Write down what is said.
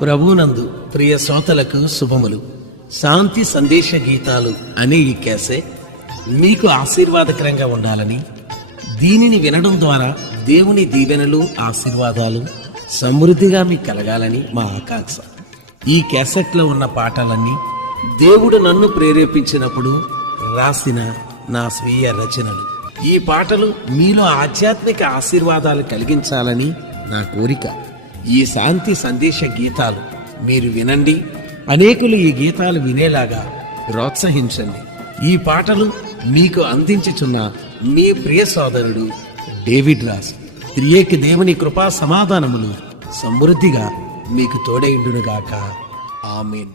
ప్రభువునందు ప్రియ శ్రోతలకు శుభములు. శాంతి సందేశ గీతాలు అనే ఈ క్యాసెట్ మీకు ఆశీర్వాదకరంగా ఉండాలని, దీనిని వినడం ద్వారా దేవుని దీవెనలు ఆశీర్వాదాలు సమృద్ధిగా మీకు కలగాలని మా ఆకాంక్ష. ఈ క్యాసెట్లో ఉన్న పాటలన్నీ దేవుడు నన్ను ప్రేరేపించినప్పుడు రాసిన నా స్వీయ రచనలు. ఈ పాటలు మీలో ఆధ్యాత్మిక ఆశీర్వాదాలు కలిగించాలని నా కోరిక. ఈ శాంతి సందేశ గీతాలు మీరు వినండి, అనేకులు ఈ గీతాలు వినేలాగా ప్రోత్సహించండి. ఈ పాటలు మీకు అందించుచున్న మీ ప్రియ సోదరుడు డేవిడ్ రాజ్. త్రియేక దేవుని కృపా సమాధానములు సమృద్ధిగా మీకు తోడైండునుగాక. ఆమేన్.